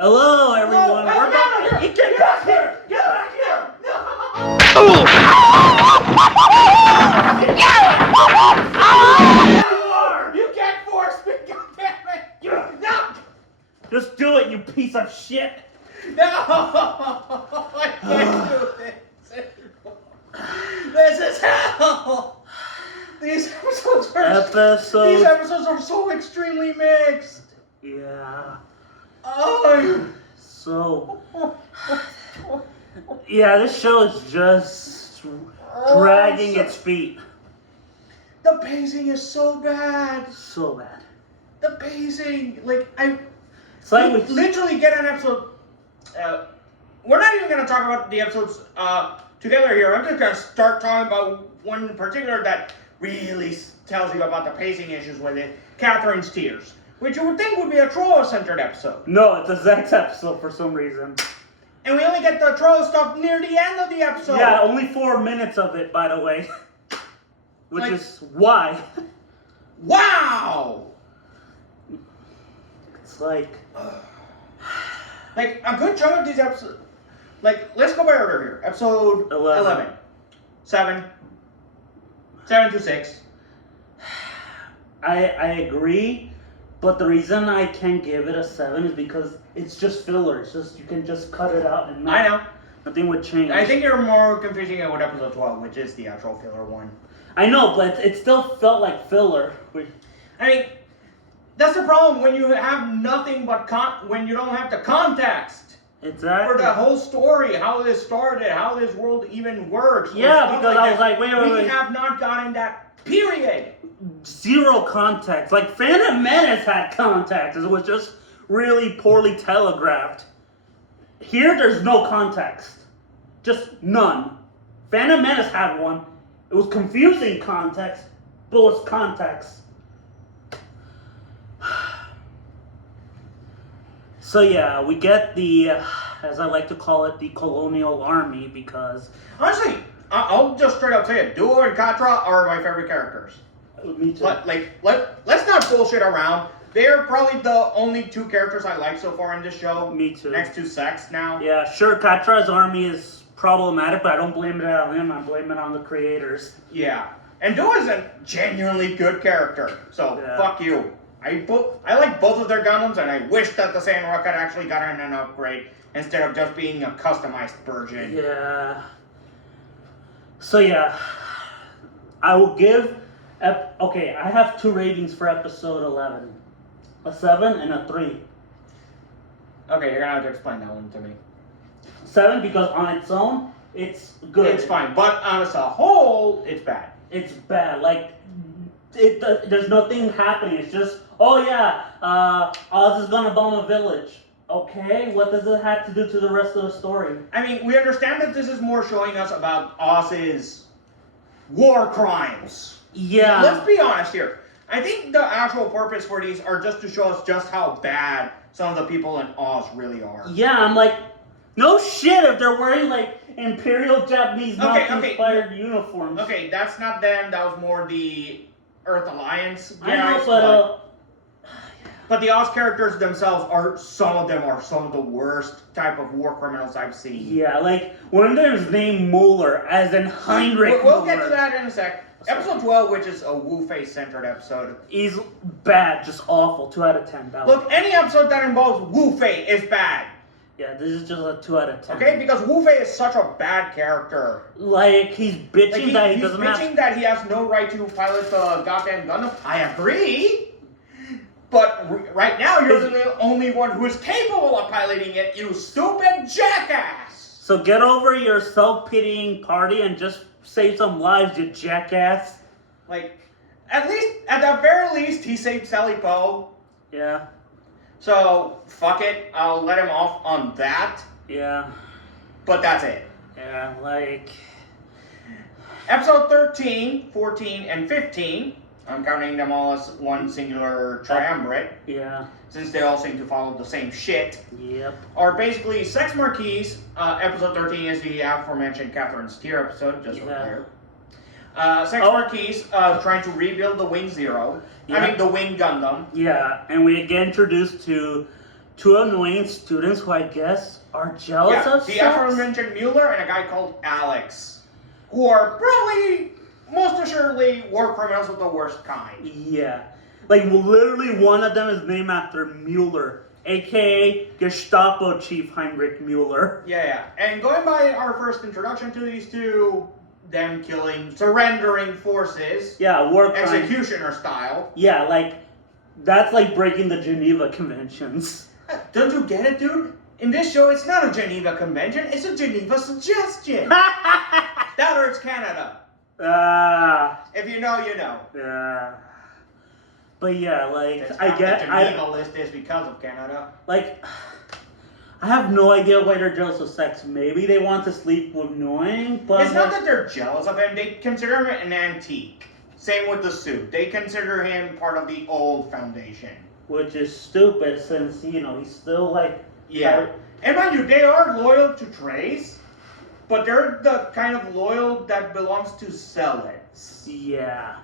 Hello, everyone. We're back. Get back here! Get back here! You can't force me! God damn it! No! Just do it, you piece of shit! No! I can't do this anymore. This is hell! These episodes are so extremely mixed. Yeah. Oh. So. Yeah, this show is just dragging its feet. The pacing is so bad. So bad. The pacing, It's like we literally get an episode. We're not even going to talk about the episodes together here. I'm just going to start talking about one in particular that really tells you about the pacing issues with it. Catherine's Tears, which you would think would be a Troll-centered episode. No, it's a Zex episode for some reason. And we only get the Troll stuff near the end of the episode. Yeah, only 4 minutes of it, by the way. Which is why. Wow! It's like a good chunk of these episodes. Let's go by order here. Episode 11. 7 to 6. I agree, but the reason I can't give it a 7 is because it's just filler. It's just you can just cut it out and I know. Nothing would change. I think you're more confusing it with episode 12, which is the actual filler one. I know, but it still felt like filler. I mean, that's the problem when you have nothing but when you don't have the context. Exactly. For the whole story, how this started, how this world even works. Yeah, because I was like, wait. We have not gotten that, period. Zero context. Like, Phantom Menace had context. It was just really poorly telegraphed. Here, there's no context. Just none. Phantom Menace had one. It was confusing context, but it was context. So yeah, we get the, as I like to call it, the colonial army because... Honestly, I'll just straight up say it. Duo and Katra are my favorite characters. Me too. Let's not bullshit around. They're probably the only two characters I like so far in this show. Me too. Next to Sex now. Yeah, sure, Katra's army is problematic, but I don't blame it on him. I blame it on the creators. Yeah. And Duo is a genuinely good character. So, fuck you. I like both of their Gundams, and I wish that the Sand Rocket actually got an upgrade instead of just being a customized version. Yeah. So yeah, I will give... Okay, I have 2 ratings for episode 11. A 7 and a 3. Okay, you're gonna have to explain that one to me. 7 because on its own, it's good. It's fine, but on as a whole, it's bad. It's bad. There's nothing happening. It's just, oh yeah, Oz is gonna bomb a village. Okay, what does it have to do to the rest of the story? I mean, we understand that this is more showing us about Oz's war crimes. Yeah. Let's be honest here. I think the actual purpose for these are just to show us just how bad some of the people in Oz really are. Yeah, I'm like, no shit if they're wearing Imperial Japanese inspired uniforms. Okay, that's not them. That was more the Earth Alliance guys. I know, but the Oz characters themselves some of the worst type of war criminals I've seen. Yeah, one of them is named Mueller, as in Heinrich We'll Mueller. get to that in a sec. Episode 12, which is a Wu-Fei-centered episode. Is bad, just awful. 2 out of 10. Look, any episode that involves Wu-Fei is bad. Yeah, this is just a 2 out of 10. Okay, because Wu-Fei is such a bad character. He's bitching that he doesn't have... He's bitching that he has no right to pilot the goddamn Gundam. I agree. But right now, you're the only one who is capable of piloting it, you stupid jackass! So get over your self-pitying party and just save some lives, you jackass. At the very least, he saved Sally Poe. Yeah. So, fuck it, I'll let him off on that. Yeah. But that's it. Yeah, Episode 13, 14, and 15, I'm counting them all as one singular triumvirate. Yeah. Since they all seem to follow the same shit. Yep. Are basically Sex Marquise. Episode 13 is the aforementioned Catherine's Tear episode, just for clear. Sex Marquise trying to rebuild the Wing Zero. Yeah. I mean, the Wing Gundam. Yeah, and we get introduced to two annoying students who I guess are jealous Yeah, of the sex. aforementioned Mueller and a guy called Alex, who are probably, most assuredly, war criminals of the worst kind. Yeah. Like, literally one of them is named after Mueller, aka Gestapo Chief Heinrich Mueller. Yeah. And going by our first introduction to these two, them killing, surrendering forces, Yeah, war crime. executioner style. Yeah, like, that's like breaking the Geneva Conventions. Don't you get it, dude? In this show, it's not a Geneva Convention, it's a Geneva suggestion. That hurts Canada. If you know, you know. Yeah. But yeah, like, That's I how get, the Geneva list is because of Canada. like, I have no idea why they're jealous of sex. Maybe they want to sleep with Noing, but It's not that they're jealous of him, they consider him an antique. Same with the suit. They consider him part of the old foundation. which is stupid since, you know, he's still like... Yeah. And mind you, they are loyal to Trace, but they're the kind of loyal that belongs to Cellets. Yeah.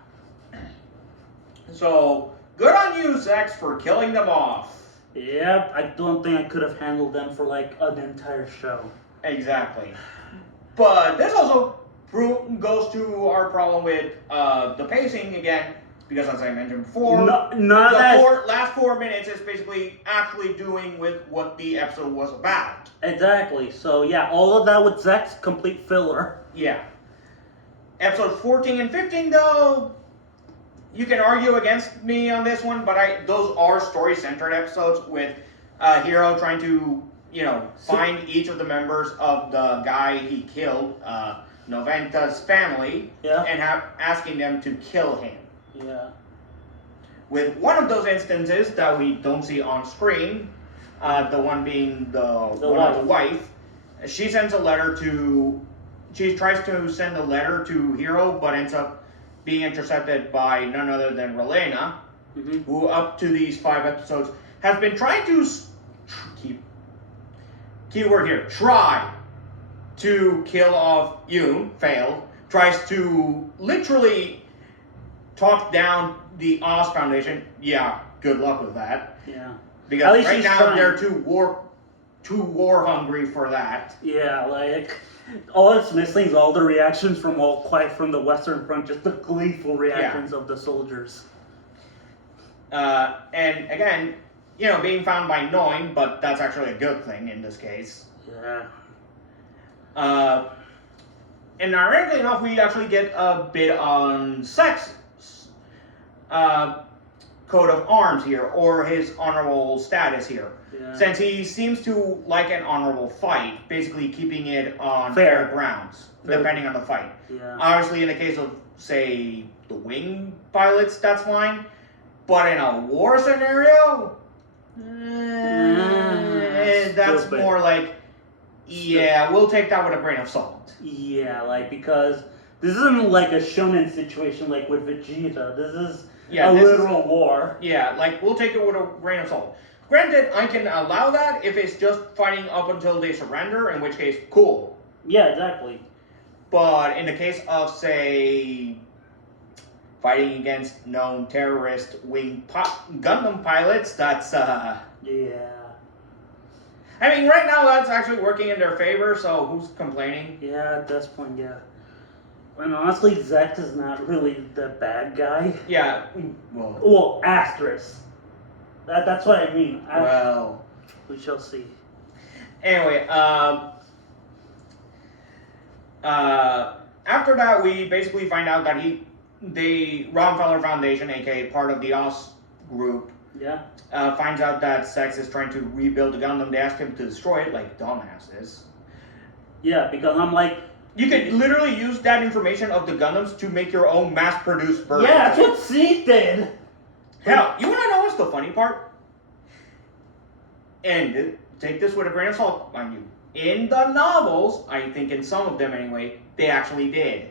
So, good on you, Zex, for killing them off. Yep, I don't think I could have handled them for like an entire show. Exactly. But this also goes to our problem with the pacing again, because as I mentioned before, None of that... last 4 minutes is basically actually doing with what the episode was about. Exactly. So yeah, all of that with Zex, complete filler. Yeah. Episodes 14 and 15, though, you can argue against me on this one, but those are story-centered episodes with Hero trying to, find each of the members of the guy he killed, Noventa's family, and asking them to kill him. Yeah. With one of those instances that we don't see on screen, the one being the wife, she sends a letter to... She tries to send a letter to Hero, but ends up being intercepted by none other than Relena, who up to these 5 episodes has been trying to keyword here, try to kill off Yoon, failed, tries to literally talk down the Oz Foundation. Yeah, good luck with that. Yeah. Because right now they're too war hungry for that. Yeah, like... All it's missing is all the reactions from All Quiet from the Western Front, just the gleeful reactions of the soldiers. And again, being found by Noin, but that's actually a good thing in this case. Yeah. And ironically enough, we actually get a bit on Sex coat of arms here, or his honorable status here. Yeah. Since he seems to like an honorable fight, basically keeping it on fair grounds, depending on the fight. Yeah. Obviously, in the case of, say, the wing pilots, that's fine. But in a war scenario, that's stupid. more like, yeah, we'll take that with a grain of salt. Yeah, like, because this isn't like a shonen situation like with Vegeta. This is a literal war. Yeah, like, we'll take it with a grain of salt. Granted, I can allow that if it's just fighting up until they surrender, in which case, cool. Yeah, exactly. But in the case of, say, fighting against known terrorist Gundam pilots, that's, Yeah. I mean, right now that's actually working in their favor, so who's complaining? Yeah, at this point, yeah. And honestly, Zex is not really the bad guy. Yeah, Well, asterisk. That's what I mean. Well, we shall see. Anyway, after that, we basically find out that the Rockefeller Foundation, aka part of the OS group, finds out that Sex is trying to rebuild the Gundam. They ask him to destroy it, like dumbasses. Yeah, because I'm like... You could literally use that information of the Gundams to make your own mass-produced version. Yeah, that's what C did! Hell, you want to know what's the funny part? And take this with a grain of salt, mind you. In the novels, I think in some of them anyway, they actually did.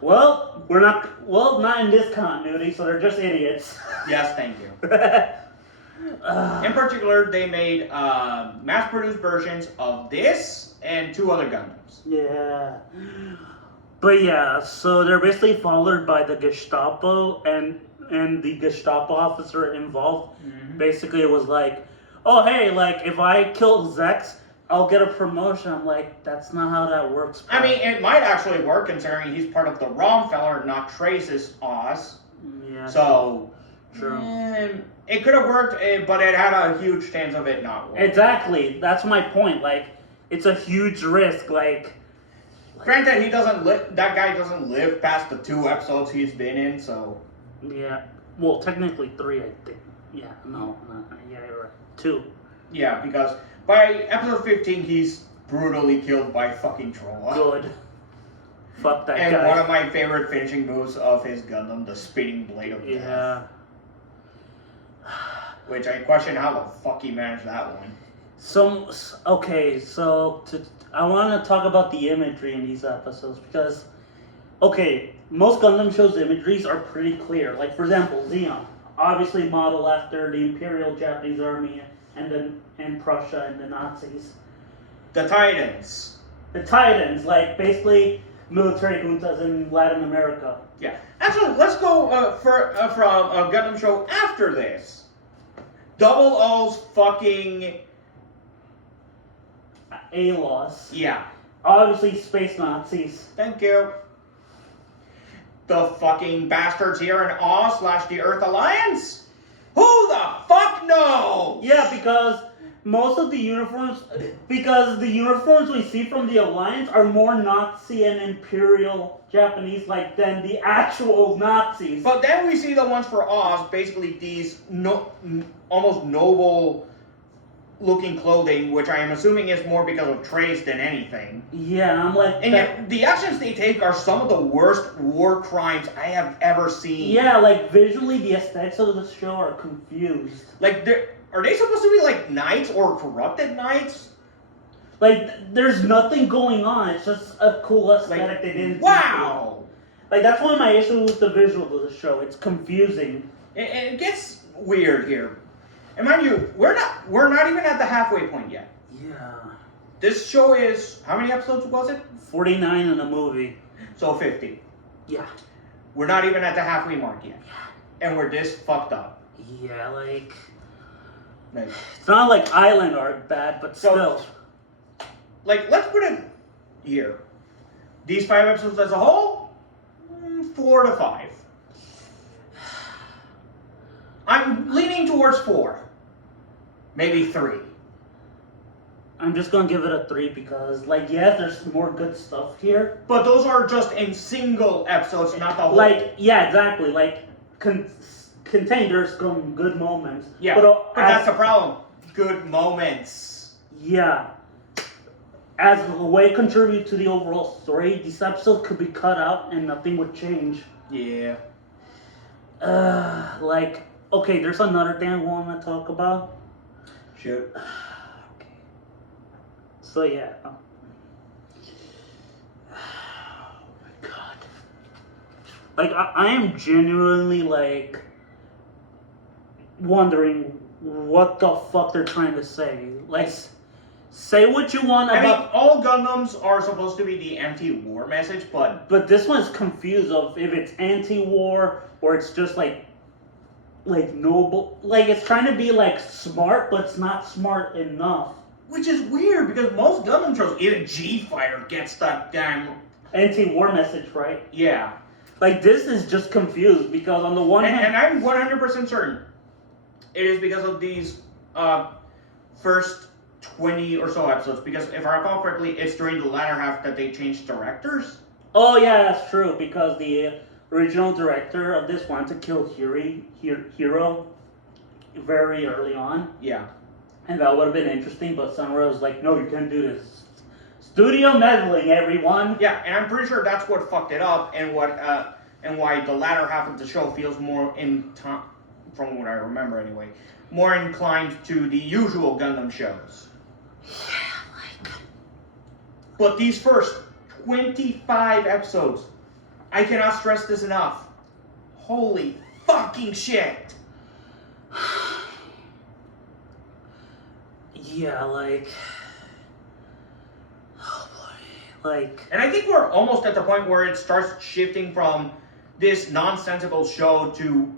Well, not in this continuity, so they're just idiots. Yes, thank you. In particular, they made mass-produced versions of this and 2 other Gundams. Yeah. But yeah, so they're basically followed by the Gestapo, and and the Gestapo officer involved. Mhm. Basically, it was like, oh hey, like if I kill Zex, I'll get a promotion. I'm like, that's not how that works. Bro. I mean, it might actually work considering he's part of the Romfeller, not Trace's Oz. Yeah. So, True. It could have worked, but it had a huge chance of it not working. Exactly. That's my point. Like, it's a huge risk. Like Granted, he doesn't that guy doesn't live past the 2 episodes he's been in, so. yeah. Well, technically 3, I think. Yeah. No. Yeah, you're right. 2. Yeah, because by episode 15, he's brutally killed by fucking Trolla. Good. Fuck that And guy. one of my favorite finishing moves of his Gundam, the spinning blade of death. Yeah. Which I question how the fuck he managed that one. Okay, so I want to talk about the imagery in these episodes because, okay, most Gundam shows imageries are pretty clear. Like, for example, Xeon, obviously modeled after the Imperial Japanese Army and Prussia and the Nazis. The Titans. The Titans, like basically military juntas in Latin America. Yeah. Actually, let's go from a Gundam show after this. Double O's fucking... ALOS. Yeah. Obviously, space Nazis. Thank you. The fucking bastards here in Oz / the Earth Alliance? Who the fuck knows? Yeah, because most of the uniforms we see from the Alliance are more Nazi and Imperial Japanese like than the actual Nazis. But then we see the ones for Oz, basically these almost noble looking clothing, which I am assuming is more because of Trace than anything. Yeah, I'm like... And yet, the actions they take are some of the worst war crimes I have ever seen. Yeah, like, visually, the aesthetics of the show are confused. Like, are they supposed to be, like, knights or corrupted knights? Like, there's nothing going on. It's just a cool aesthetic Like, they didn't... wow! Like, that's one of my issues with the visual of the show. It's confusing. It gets weird here. And mind you, we're not even at the halfway point yet. Yeah. This show is, how many episodes was it? 49 in the movie. So 50. Yeah. We're not even at the halfway mark yet. And we're this fucked up. Yeah, like... Like, It's not like Island Arc bad, but So- still. like, let's put it here. These 5 episodes as a whole, 4 to 5. I'm leaning towards 4. Maybe 3. I'm just gonna give it a 3 because, like, yeah, there's more good stuff here. But those are just in single episodes, not the whole. Like, yeah, exactly. Like, contain there's some good moments. Yeah, But that's the problem. Good moments. Yeah. As a way to contribute to the overall story, this episode could be cut out and nothing would change. Yeah. Like, okay, there's another thing I want to talk about. Shoot. Okay. So, yeah. Oh my god. Like, I am genuinely, like, wondering what the fuck they're trying to say. Like, say what you want I about... mean, all Gundams are supposed to be the anti-war message, but But this one's confused of if it's anti-war or it's just like noble. Like, it's trying to be like smart, but it's not smart enough. which is weird because most Gundam shows, even G-Fighter gets that damn. Anti-war message, right? Yeah. Like, this is just confused because on the one And hand, I'm 100% certain it is because of these first 20 or so episodes. Because if I recall correctly, it's during the latter half that they changed directors. oh yeah, that's true because the original director of this wanted to kill Hiro very early on. Yeah. And that would have been interesting, but Sunra was like, no, you can't do this. Studio meddling, everyone. Yeah, and I'm pretty sure that's what fucked it up, and why the latter half of the show feels more from what I remember anyway, more inclined to the usual Gundam shows. Yeah, like... But these first 25 episodes, I cannot stress this enough. Holy fucking shit! Yeah, like... Oh boy. Like... And I think we're almost at the point where it starts shifting from this nonsensical show to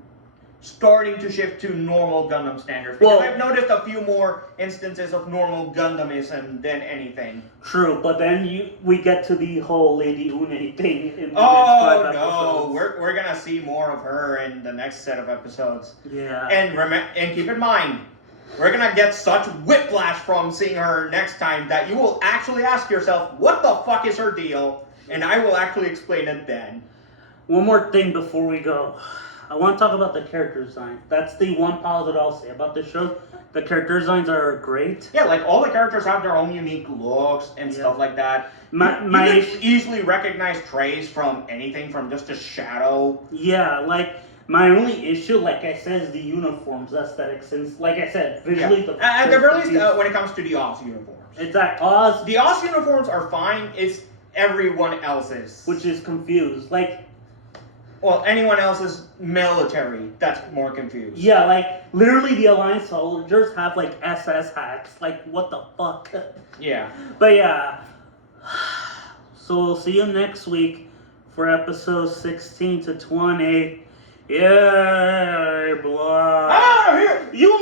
starting to shift to normal Gundam standards. Because Well- I've noticed a few more instances of normal Gundamism than anything. True, but then we get to the whole Lady Une thing in the next 5 Oh no, episodes. we're gonna see more of her in the next set of episodes. Yeah. And keep in mind, we're gonna get such whiplash from seeing her next time that you will actually ask yourself, what the fuck is her deal? And I will actually explain it then. One more thing before we go. I want to talk about the character design. That's the one positive I'll say about this show. The character designs are great. Yeah, like all the characters have their own unique looks and stuff like that. You can easily recognize traits from anything from just a shadow. Yeah, like my only issue, like I said, is the uniforms aesthetic. Since, like I said, visually, At the very least, when it comes to the Oz uniforms, it's that Oz, the Oz uniforms are fine. It's everyone else's, which is confused. Like, well, anyone else's military that's more confused. yeah, like literally, the Alliance soldiers have like SS hats. Like, what the fuck? Yeah. But yeah. So we'll see you next week for episode 16 to 20. Yeah, blah. Out of here! You